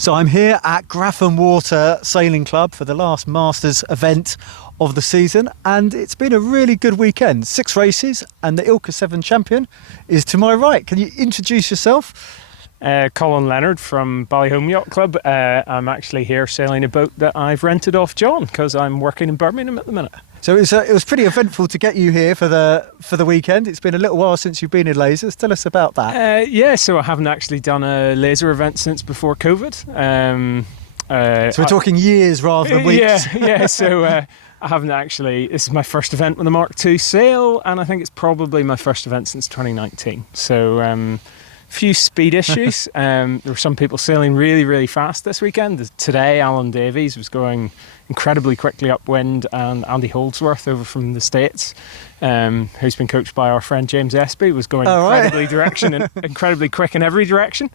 So I'm here at Grafham Water Sailing Club for the last Masters event of the season, and it's been a really good weekend. 6 races, and the ILCA 7 champion is to my right. Can you introduce yourself? Colin Leonard from Ballyholme Yacht Club. I'm actually here sailing a boat that I've rented off John because I'm working in Birmingham at the minute. So it was pretty eventful to get you here for the weekend. It's been a little while since you've been in lasers. Tell us about that. So I haven't actually done a laser event since before COVID. So we're talking years rather than weeks. Yeah. So I haven't actually. This is my first event with a Mark II sail, and I think it's probably my first event since 2019. So. Few speed issues. There were some people sailing really, really fast this weekend. Today, Alan Davies was going incredibly quickly upwind, and Andy Holdsworth over from the States, who's been coached by our friend James Espy, was going incredibly quick in every direction.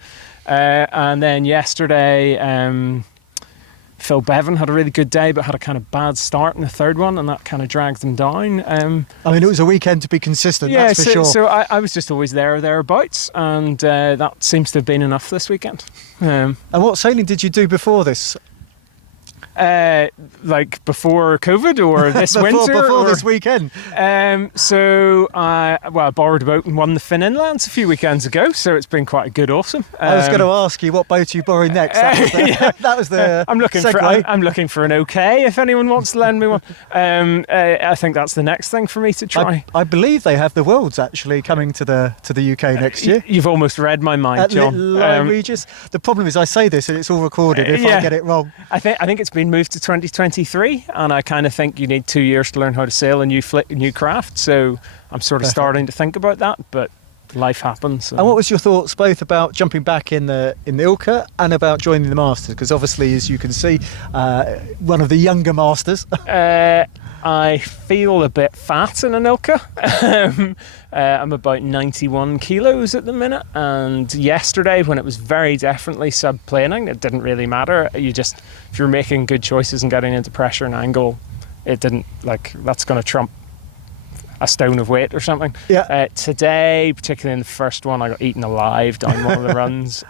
And then yesterday, Phil Bevan had a really good day, but had a kind of bad start in the third one, and that kind of dragged them down. It was a weekend to be consistent, that's for sure. So I was just always there or thereabouts, and that seems to have been enough this weekend. And what sailing did you do before this? Like before COVID or this winter? Before this weekend. So I borrowed a boat and won the Finn Inlands a few weekends ago, so it's been quite a good autumn. I was going to ask you what boat you borrowed next. That was the I'm looking for an OK if anyone wants to lend me one. I think that's the next thing for me to try. I believe they have the Worlds actually coming to the UK next year. You've almost read my mind, John. Regis. The problem is I say this and it's all recorded if I get it wrong. I think it's been moved to 2023, and I kind of think you need 2 years to learn how to sail a new craft, so I'm sort of starting to think about that, but life happens. And what was your thoughts both about jumping back in the ILCA and about joining the Masters? Because obviously, as you can see, one of the younger Masters. I feel a bit fat in an ILCA. I'm about 91 kilos at the minute, and yesterday when it was very definitely subplaning, it didn't really matter. If you're making good choices and getting into pressure and angle, it didn't, that's going to trump a stone of weight or something. Yeah. Today, particularly in the first one, I got eaten alive down one of the runs.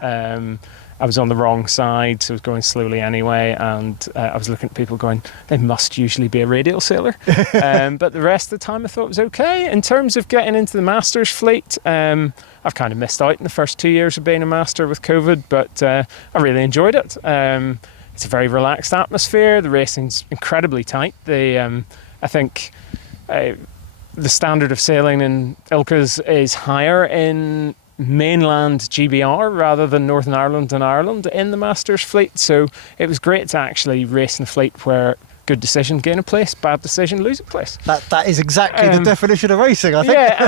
I was on the wrong side, so I was going slowly anyway, and I was looking at people going, they must usually be a radial sailor. But the rest of the time I thought it was okay. In terms of getting into the Masters fleet, I've kind of missed out in the first 2 years of being a Master with COVID, but I really enjoyed it. It's a very relaxed atmosphere. The racing's incredibly tight. I think the standard of sailing in ILCAs is higher in mainland GBR rather than Northern Ireland and Ireland in the Masters fleet, so it was great to actually race in a fleet where good decision gain a place, bad decision lose a place. That is exactly the definition of racing, I think. Yeah,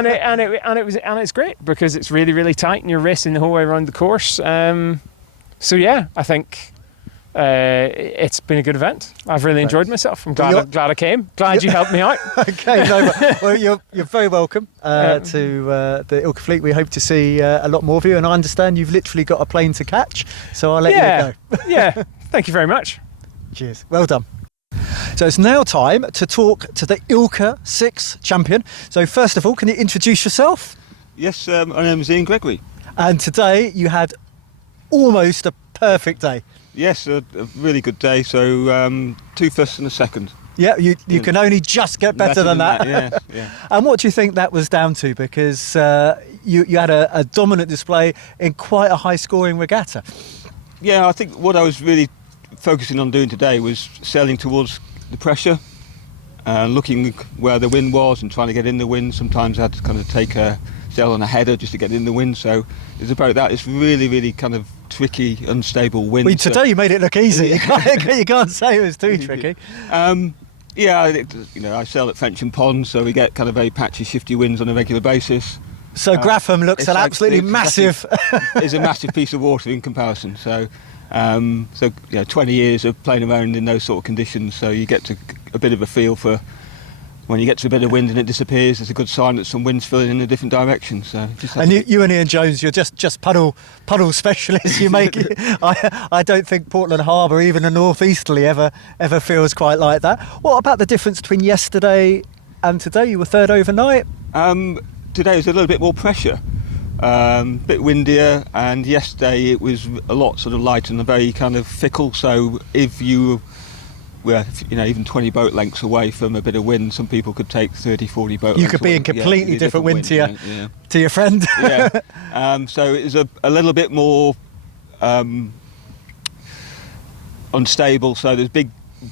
and it's great because it's really, really tight and you're racing the whole way around the course. So yeah, I think it's been a good event. I've really enjoyed myself. I'm glad I came. Glad you helped me out. Okay, well, you're very welcome to the ILCA fleet. We hope to see a lot more of you, and I understand you've literally got a plane to catch, so I'll let you go. Yeah, thank you very much. Cheers. Well done. So it's now time to talk to the ILCA 6 champion. So first of all, can you introduce yourself? Yes, my name is Ian Gregory. And today you had almost a perfect day. Yes, a really good day. So 2 firsts and a second. Yeah, you can only just get better than that. Yeah. And what do you think that was down to? Because you had a dominant display in quite a high-scoring regatta. Yeah, I think what I was really focusing on doing today was sailing towards the pressure, looking where the wind was and trying to get in the wind. Sometimes I had to kind of take a sail on a header just to get in the wind. So it's about that. It's really, really kind of tricky, unstable wind. Well, today you made it look easy. You can't say it was too tricky. I sail at Frensham Pond, so we get kind of very patchy, shifty winds on a regular basis. So Grafham looks absolutely massive. It's a massive piece of water in comparison. So 20 years of playing around in those sort of conditions, so you get to a bit of a feel for when you get to a bit of wind and it disappears. It's a good sign that some wind's filling in a different direction. So you and Ian Jones, you're just puddle specialists. You make it. I don't think Portland Harbour, even a northeasterly, ever feels quite like that. What about the difference between yesterday and today? You were third overnight. Today was a little bit more pressure. bit windier, and yesterday it was a lot sort of lighter and very kind of fickle. So if you were, even 20 boat lengths away from a bit of wind, some people could take 30, 40 boat lengths. You could be in completely different wind to your friend. So it was a little bit more unstable. So there's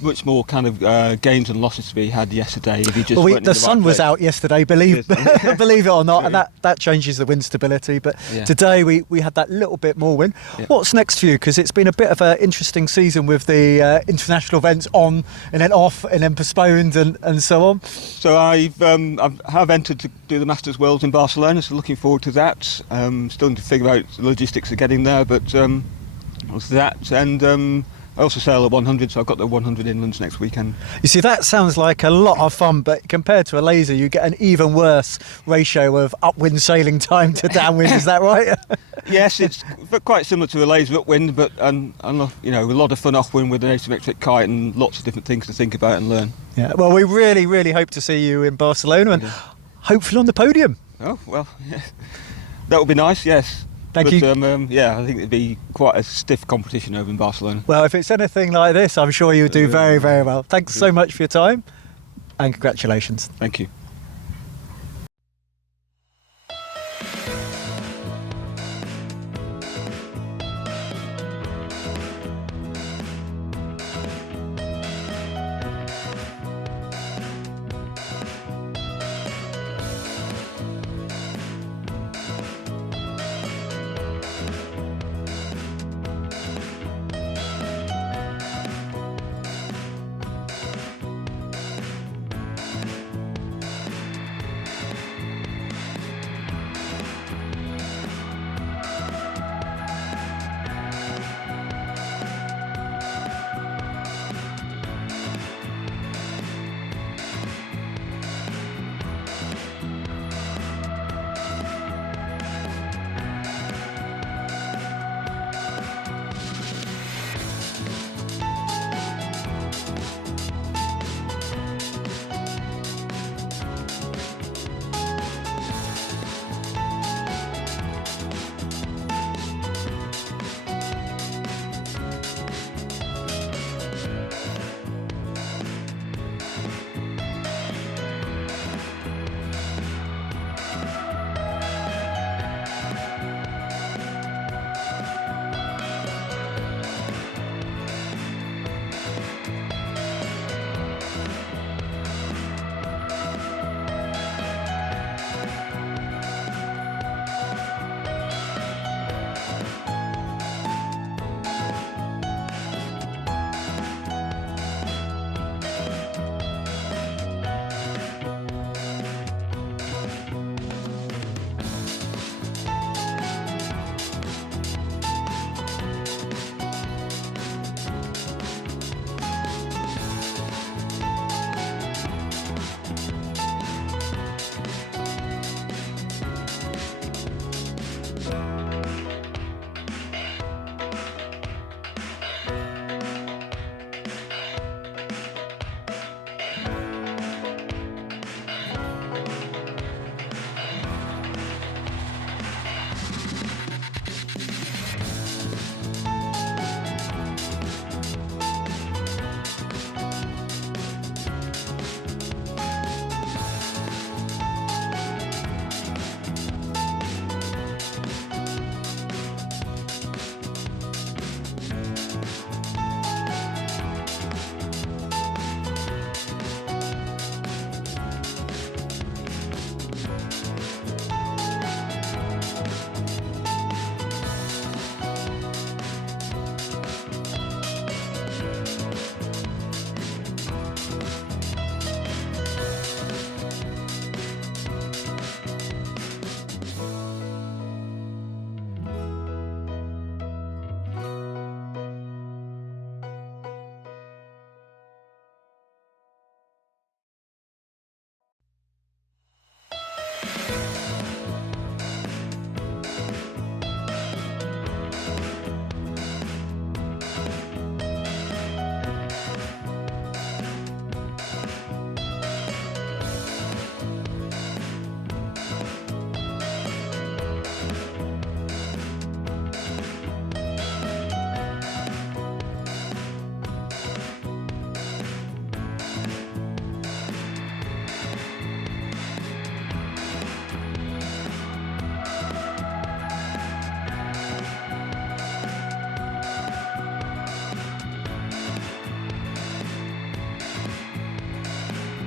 much more kind of gains and losses to be had yesterday. If you just The sun was out yesterday, believe it or not, and that changes the wind stability. But today we had that little bit more wind. What's next for you? Because it's been a bit of an interesting season with the international events on and then off and then postponed and so on. So I have entered to do the Masters Worlds in Barcelona, so looking forward to that. Still need to figure out the logistics of getting there, but what's that? And I also sail at 100, so I've got the 100 inlands next weekend. You see, that sounds like a lot of fun, but compared to a laser, you get an even worse ratio of upwind sailing time to downwind. Is that right? Yes, it's quite similar to a laser upwind, but a lot of fun offwind with an asymmetric kite and lots of different things to think about and learn. Yeah. Well, we really, really hope to see you in Barcelona and hopefully on the podium. Oh well, that would be nice. Yes. Thank you. I think it'd be quite a stiff competition over in Barcelona. Well, if it's anything like this, I'm sure you'll do very, very well. Thanks so much for your time and congratulations. Thank you.